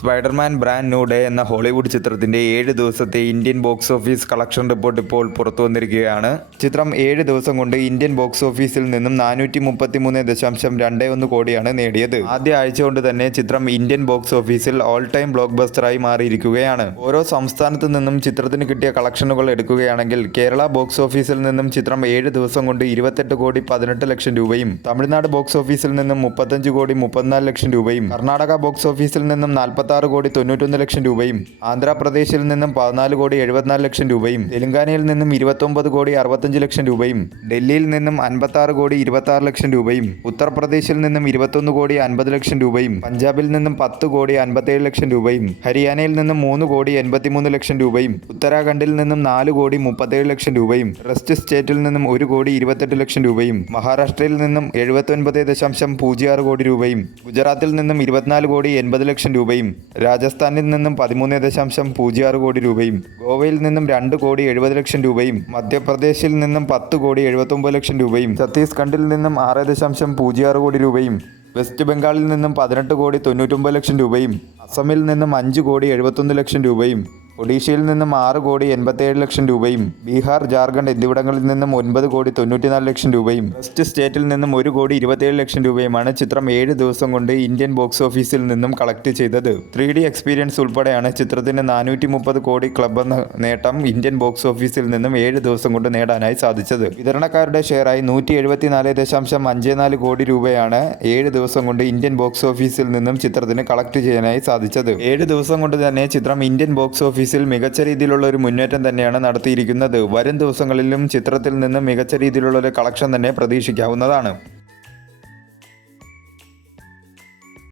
Spiderman brand new day എന്ന Hollywood ചിത്രത്തിന്റെ 7 ദിവസത്തെ Indian box office collection report ഇപ്പോൾ പുറത്തു വന്നിരിക്കുകയാണ്. ചിത്രം 7 ദിവസം കൊണ്ട് ഇന്ത്യൻ ബോക്സ് ഓഫീസിൽ നിന്നും 433.21 കോടിയാണ് നേടിയത്. ആദ്യ ആഴ്ച കൊണ്ട് തന്നെ ചിത്രം ഇന്ത്യൻ ബോക്സ് ഓഫീസിൽ ഓൾ ടൈം ബ്ലോക്ക് ബസ്റ്ററായി മാറിയിരിക്കുകയാണ്. ഓരോ സംസ്ഥാനത്തു നിന്നും ചിത്രത്തിന് കിട്ടിയ കളക്ഷനുകൾ എടുക്കുകയാണെങ്കിൽ കേരള ബോക്സ് ഓഫീസിൽ നിന്നും ചിത്രം 7 ദിവസം കൊണ്ട് 28 കോടി 18 ലക്ഷം രൂപയും, തമിഴ്നാട് ബോക്സ് ഓഫീസിൽ നിന്നും 35 കോടി 34 ലക്ഷം രൂപയും, കർണാടക ബോക്സ് ഓഫീസിൽ നിന്നും 46 കോടി 91 ലക്ഷം രൂപയും, ആന്ധ്രാപ്രദേശിൽ നിന്നും 14 കോടി 74 ലക്ഷം രൂപയും, തെലങ്കാനയിൽ നിന്നും 29 കോടി 65 ലക്ഷം രൂപയും, ഡൽഹിയിൽ നിന്നും 56 കോടി 26 ലക്ഷം രൂപയും, ഉത്തർപ്രദേശിൽ നിന്നും 21 കോടി 50 ലക്ഷം രൂപയും, പഞ്ചാബിൽ നിന്നും 10 കോടി 57 ലക്ഷം രൂപയും, ഹരിയാനയിൽ നിന്നും 3 കോടി 83 ലക്ഷം രൂപയും, ഉത്തരാഖണ്ഡിൽ നിന്നും 4 കോടി 37 ലക്ഷം രൂപയും, റെസ്റ്റ് സ്റ്റേറ്റിൽ നിന്നും 1 കോടി 28 ലക്ഷം രൂപയും, മഹാരാഷ്ട്രയിൽ നിന്നും 79.06 കോടി രൂപയും, ഗുജറാത്തിൽ നിന്നും 24 കോടി 80 ലക്ഷം രൂപയും, രാജസ്ഥാനിൽ നിന്നും 13.06 കോടി രൂപയും, ഗോവയിൽ നിന്നും 2 കോടി 70 ലക്ഷം രൂപയും, മധ്യപ്രദേശിൽ നിന്നും 10 കോടി 79 ലക്ഷം രൂപയും, ഛത്തീസ്ഗഡിൽ നിന്നും 6.06 കോടി രൂപയും, വെസ്റ്റ് ബംഗാളിൽ നിന്നും 18 കോടി 99 ലക്ഷം രൂപയും, അസമിൽ നിന്നും 5 കോടി 71 ലക്ഷം രൂപയും, ഒഡീഷയിൽ നിന്നും 6 കോടി 87 ലക്ഷം രൂപയും, ബീഹാർ, ജാർഖണ്ഡ് എന്നിവിടങ്ങളിൽ നിന്നും 9 കോടി 94 ലക്ഷം രൂപയും, വെസ്റ്റ് സ്റ്റേറ്റിൽ നിന്നും 1 കോടി 27 ലക്ഷം രൂപയുമാണ് ചിത്രം 7 ദിവസം കൊണ്ട് ഇന്ത്യൻ ബോക്സ് ഓഫീസിൽ നിന്നും കളക്ട് ചെയ്തത്. 3D എക്സ്പീരിയൻസ് ഉൾപ്പെടെയാണ് ചിത്രത്തിന് 430 കോടി ക്ലബ് എന്ന നേട്ടം ഇന്ത്യൻ ബോക്സ് ഓഫീസിൽ നിന്നും 7 ദിവസം കൊണ്ട് നേടാനായി സാധിച്ചത്. വിതരണക്കാരുടെ ഷെയറായി 174.54 കോടി രൂപയാണ് 7 ദിവസം കൊണ്ട് ഇന്ത്യൻ ബോക്സ് ഓഫീസിൽ നിന്നും ചിത്രത്തിന് കളക്ട് ചെയ്യാനായി സാധിച്ചത്. 7 ദിവസം കൊണ്ട് തന്നെ ചിത്രം ഇന്ത്യൻ ബോക്സ് ഓഫീസിൽ മികച്ച രീതിയിലുള്ള ഒരു മുന്നേറ്റം തന്നെയാണ് നടത്തിയിരിക്കുന്നത്. വരും ദിവസങ്ങളിലും ചിത്രത്തിൽ നിന്ന് മികച്ച രീതിയിലുള്ള ഒരു കളക്ഷൻ തന്നെ പ്രതീക്ഷിക്കാവുന്നതാണ്.